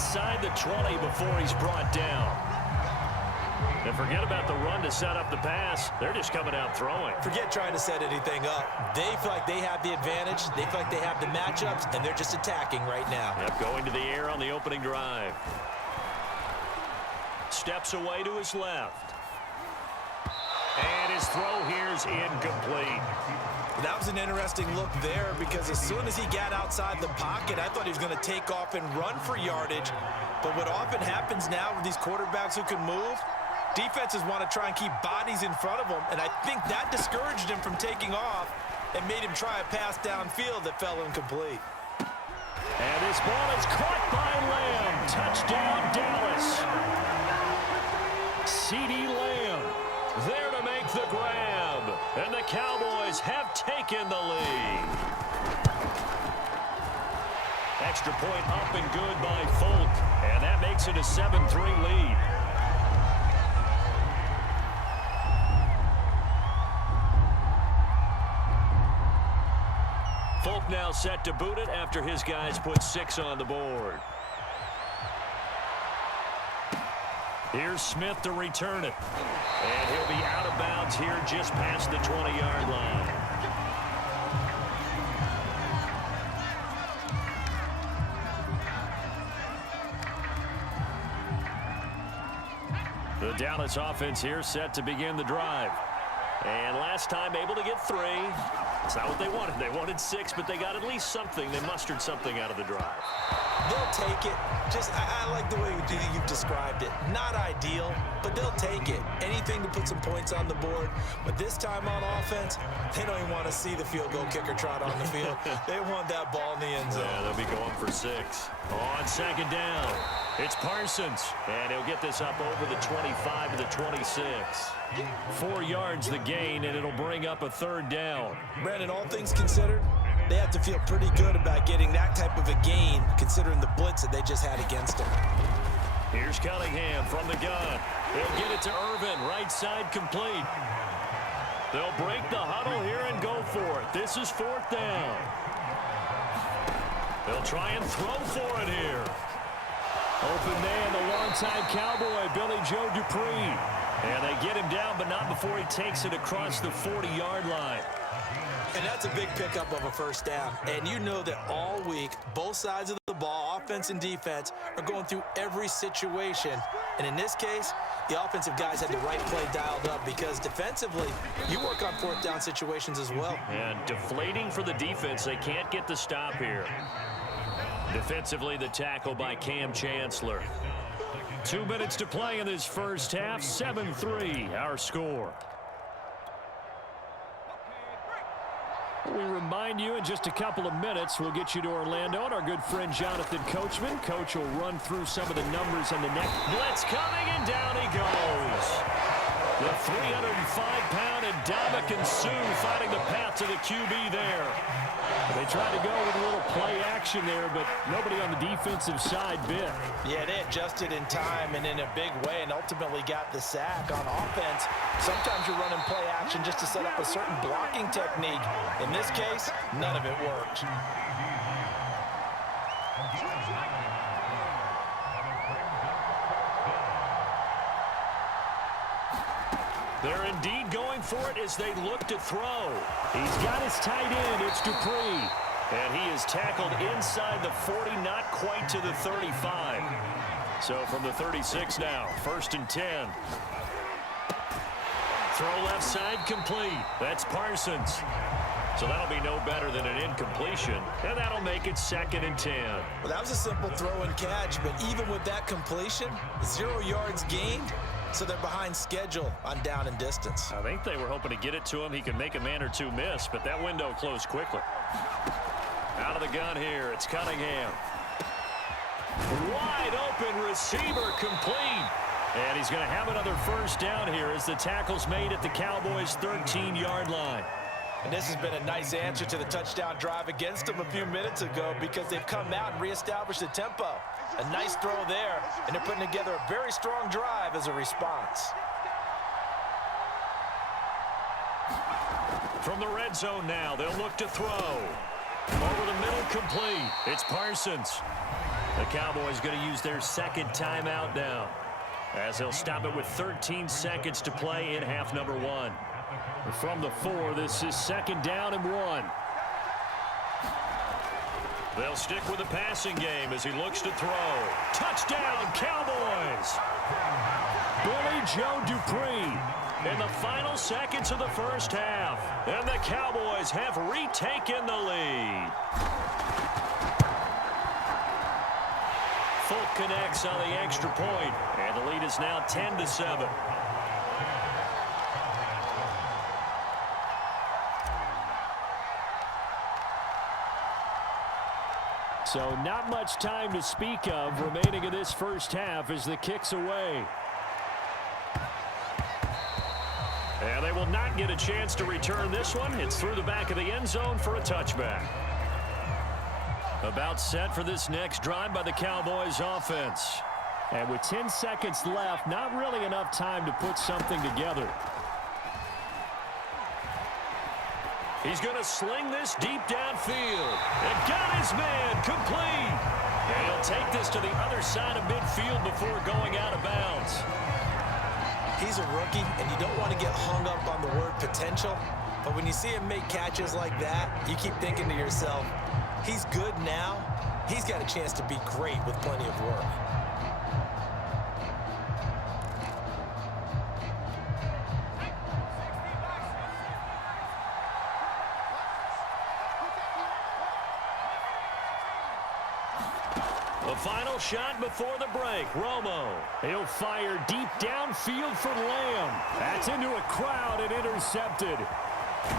inside the 20 before he's brought down. And forget about the run to set up the pass. They're just coming out throwing. Forget trying to set anything up. They feel like they have the advantage. They feel like they have the matchups, and they're just attacking right now. Yep, going to the air on the opening drive. Steps away to his left. And his throw here's incomplete. That was an interesting look there because as soon as he got outside the pocket, I thought he was going to take off and run for yardage. But what often happens now with these quarterbacks who can move, defenses want to try and keep bodies in front of them, and I think that discouraged him from taking off and made him try a pass downfield that fell incomplete. And this ball is caught by Lamb. Touchdown, Dallas. CeeDee Lamb there to make the grab. And the Cowboys have taken the lead. Extra point up and good by Folk. And that makes it a 7-3 lead. Folk now set to boot it after his guys put 6 on the board. Here's Smith to return it. And he'll be out of bounds here just past the 20-yard line. The Dallas offense here set to begin the drive. And last time able to get 3. It's not what they wanted. They wanted 6, but they got at least something. They mustered something out of the drive. They'll take it. I like the way you've described it. Not ideal, but they'll take it. Anything to put some points on the board. But this time on offense, they don't even want to see the field goal kicker trot on the field. They want that ball in the end zone. Yeah, they'll be going for 6. On second down, it's Parsons. And he'll get this up over the 25 to the 26. 4 yards the gain, and it'll bring up a 3rd down. Brandon, all things considered, they have to feel pretty good about getting that type of a gain, considering the blitz that they just had against them. Here's Cunningham from the gun. They'll get it to Irvin, right side complete. They'll break the huddle here and go for it. This is 4th down. They'll try and throw for it here. Open man, the longtime Cowboy, Billy Joe Dupree. And they get him down, but not before he takes it across the 40-yard line. And that's a big pickup of a 1st down. And you know that all week, both sides of the ball, offense and defense, are going through every situation. And in this case, the offensive guys had the right play dialed up because defensively, you work on 4th down situations as well. And deflating for the defense. They can't get the stop here. Defensively, the tackle by Cam Chancellor. 2 minutes to play in this first half. 7-3, our score. We remind you in just a couple of minutes, we'll get you to Orlando and our good friend Jonathan Coachman. Coach will run through some of the numbers on the next. Blitz coming, and down he goes. The 305-pound Ndamukong Suh finding the path to the QB there. They tried to go with a little play action there, but nobody on the defensive side bit. Yeah, they adjusted in time and in a big way and ultimately got the sack. On offense, sometimes you're running play action just to set up a certain blocking technique. In this case, none of it worked. They're indeed going for it as they look to throw. He's got his tight end. It's Dupree. And he is tackled inside the 40, not quite to the 35. So from the 36 now, 1st and 10. Throw left side complete. That's Parsons. So that'll be no better than an incompletion. And that'll make it 2nd and 10. Well, that was a simple throw and catch, but even with that completion, 0 yards gained. So they're behind schedule on down and distance. I think they were hoping to get it to him. He could make a man or 2 miss, but that window closed quickly. Out of the gun here, it's Cunningham. Wide open receiver complete. And he's going to have another 1st down here as the tackle's made at the Cowboys' 13-yard line. And this has been a nice answer to the touchdown drive against them a few minutes ago because they've come out and reestablished the tempo. A nice throw there, and they're putting together a very strong drive as a response. From the red zone now, they'll look to throw. Over the middle, complete. It's Parsons. The Cowboys going to use their second timeout now, as they'll stop it with 13 seconds to play in half number 1. From the 4, this is 2nd down and 1. They'll stick with the passing game as he looks to throw. Touchdown, Cowboys! Billy Joe Dupree in the final seconds of the first half. And the Cowboys have retaken the lead. Folk connects on the extra point, and the lead is now 10-7. So not much time to speak of remaining in this first half as the kick's away. And they will not get a chance to return this one. It's through the back of the end zone for a touchback. About set for this next drive by the Cowboys offense. And with 10 seconds left, not really enough time to put something together. He's going to sling this deep downfield. And got his man complete. And he'll take this to the other side of midfield before going out of bounds. He's a rookie, and you don't want to get hung up on the word potential. But when you see him make catches like that, you keep thinking to yourself, he's good now. He's got a chance to be great with plenty of work. The final shot before the break. Romo. He'll fire deep downfield for Lamb. That's into a crowd and intercepted.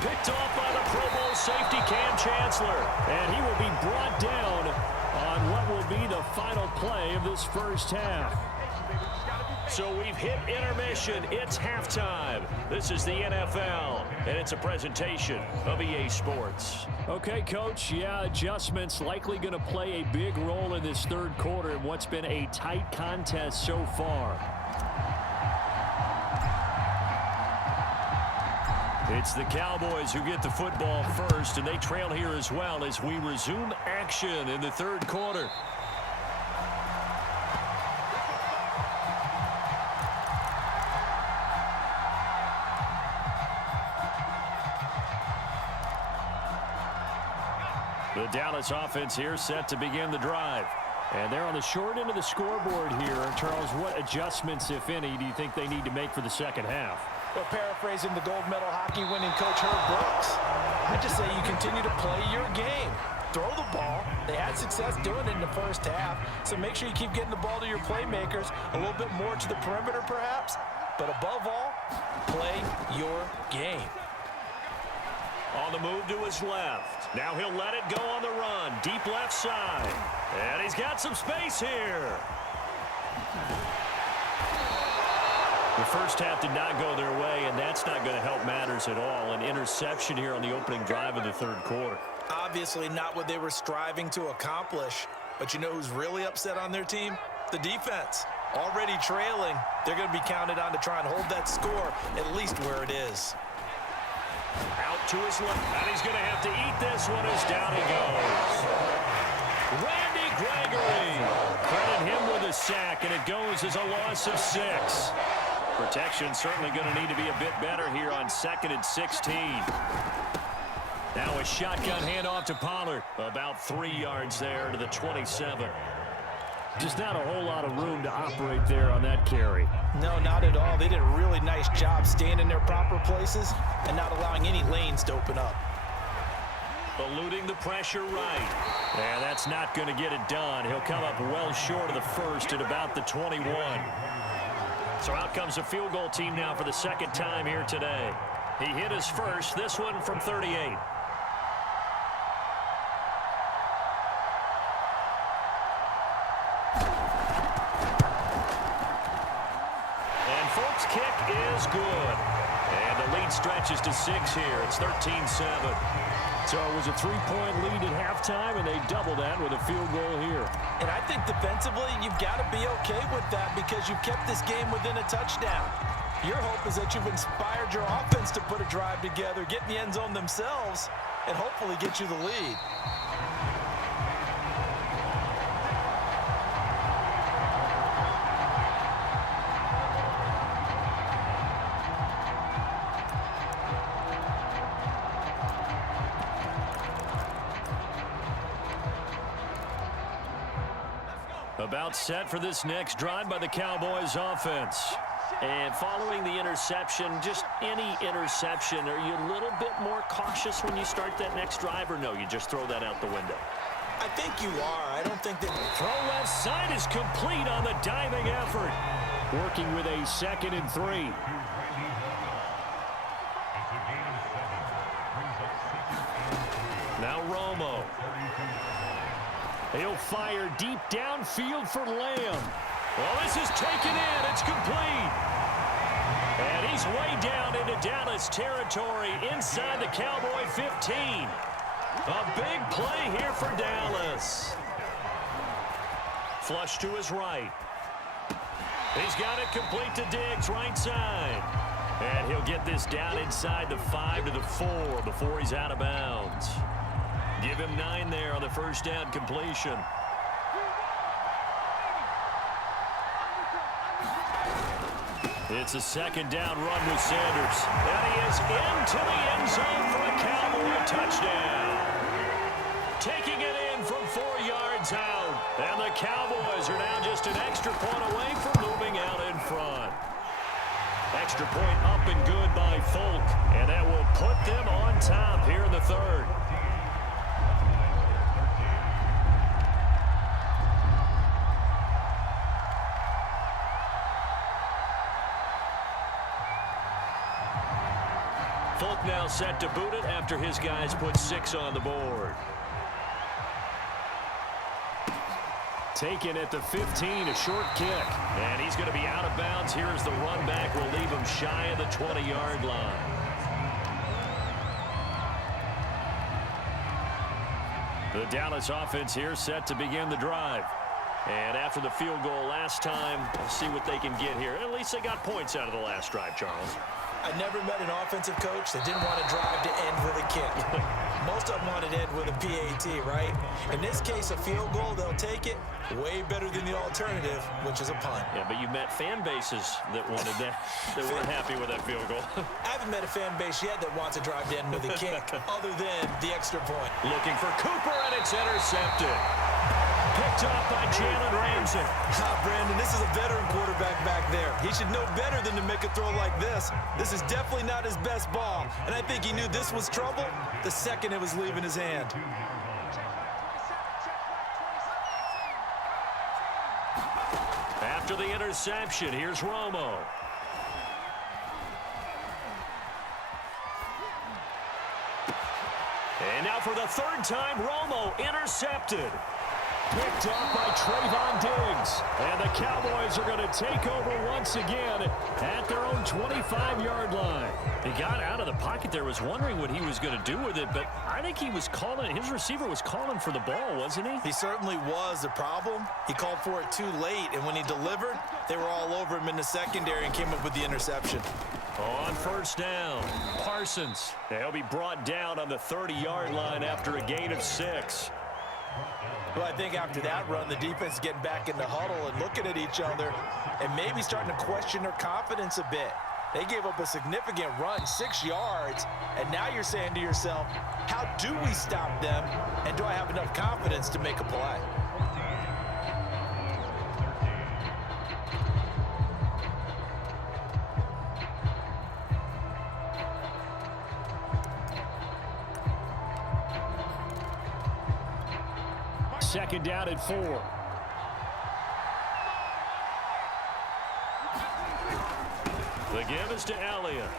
Picked off by the Pro Bowl safety Cam Chancellor. And he will be brought down on what will be the final play of this first half. So we've hit intermission. It's halftime. This is the NFL, and it's a presentation of EA Sports. Okay, Coach, yeah, adjustments likely going to play a big role in this third quarter in what's been a tight contest so far. It's the Cowboys who get the football first, and they trail here as well as we resume action in the third quarter. The Dallas offense here set to begin the drive. And they're on the short end of the scoreboard here. Charles, what adjustments, if any, do you think they need to make for the second half? Well, paraphrasing the gold medal hockey winning coach Herb Brooks, I just say you continue to play your game. Throw the ball. They had success doing it in the first half, so make sure you keep getting the ball to your playmakers, a little bit more to the perimeter perhaps, but above all, play your game. On the move to his left. Now he'll let it go on the run. Deep left side. And he's got some space here. The first half did not go their way, and that's not going to help matters at all. An interception here on the opening drive of the third quarter. Obviously not what they were striving to accomplish. But you know who's really upset on their team? The defense. Already trailing. They're going to be counted on to try and hold that score at least where it is. Out to his left, and he's going to have to eat this one as down he goes. Randy Gregory. Credit him with a sack, and it goes as a loss of 6. Protection certainly going to need to be a bit better here on 2nd and 16. Now a shotgun handoff to Pollard. About 3 yards there to the 27. Just not a whole lot of room to operate there on that carry. No, not at all. They did a really nice job staying in their proper places and not allowing any lanes to open up. Eluding the pressure right. And that's not going to get it done. He'll come up well short of the first at about the 21. So out comes a field goal team now for the second time here today. He hit his first, this one from 38. Kick is good. And the lead stretches to 6 here. It's 13-7. So it was a 3-point lead at halftime, and they doubled that with a field goal here. And I think defensively, you've got to be okay with that because you've kept this game within a touchdown. Your hope is that you've inspired your offense to put a drive together, get in the end zone themselves, and hopefully get you the lead. About set for this next drive by the Cowboys offense. And following the interception, just any interception, are you a little bit more cautious when you start that next drive, or no, you just throw that out the window? I think you are. I don't think that... Throw left side is complete on the diving effort. Working with a 2nd and 3. Now Romo. He'll fire deep downfield for Lamb. Well, this is taken in. It's complete. And he's way down into Dallas territory inside the Cowboy 15. A big play here for Dallas. Flush to his right. He's got it complete to Diggs, right side. And he'll get this down inside the 5 to the 4 before he's out of bounds. Give him 9 there on the first down completion. It's a 2nd down run with Sanders. And he is into the end zone for a Cowboy touchdown. Taking it in from 4 yards out. And the Cowboys are now just an extra point away from moving out in front. Extra point up and good by Folk. And that will put them on top here in the 3rd. Folk now set to boot it after his guys put 6 on the board. Taken at the 15, a short kick. And he's going to be out of bounds here as the run back will leave him shy of the 20-yard line. The Dallas offense here set to begin the drive. And after the field goal last time, we'll see what they can get here. At least they got points out of the last drive, Charles. I never met an offensive coach that didn't want to drive to end with a kick. Most of them wanted to end with a PAT, right? In this case, a field goal, they'll take it. Way better than the alternative, which is a punt. Yeah, but you've met fan bases that wanted that, that weren't happy with that field goal. I haven't met a fan base yet that wants to drive to end with a kick, other than the extra point. Looking for Cooper, and it's intercepted. Picked up by Jalen Ramsey. Brandon, this is a veteran quarterback back there. He should know better than to make a throw like this. This is definitely not his best ball, and I think he knew this was trouble the second it was leaving his hand. After the interception, here's Romo. And now for the 3rd time, Romo intercepted. Picked up by Trayvon Diggs. And the Cowboys are going to take over once again at their own 25-yard line. He got out of the pocket there, was wondering what he was going to do with it, but I think he was calling, his receiver was calling for the ball, wasn't he? He certainly was. The problem, he called for it too late, and when he delivered, they were all over him in the secondary and came up with the interception. On first down, Parsons. He'll be brought down on the 30-yard line after a gain of 6. Well, I think after that run, the defense is getting back in the huddle and looking at each other and maybe starting to question their confidence a bit. They gave up a significant run, 6 yards, and now you're saying to yourself, how do we stop them, and do I have enough confidence to make a play? Second down at 4. The give is to Elliott.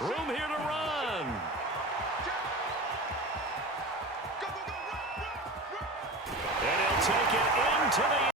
Room here to run. And he'll take it into the